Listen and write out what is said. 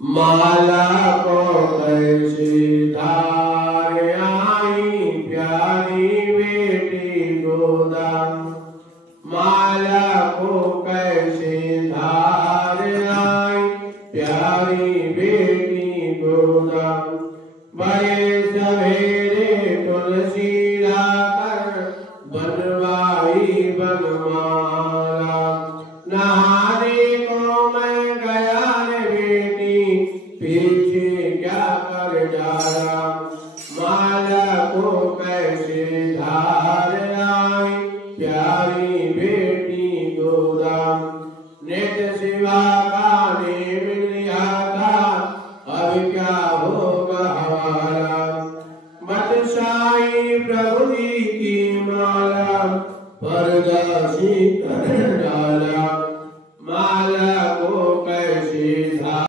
माला को कैसी धार आई प्यारी बेटी गोदाम। माला को कैसी धार आई प्यारी बेटी गोदाम। बड़े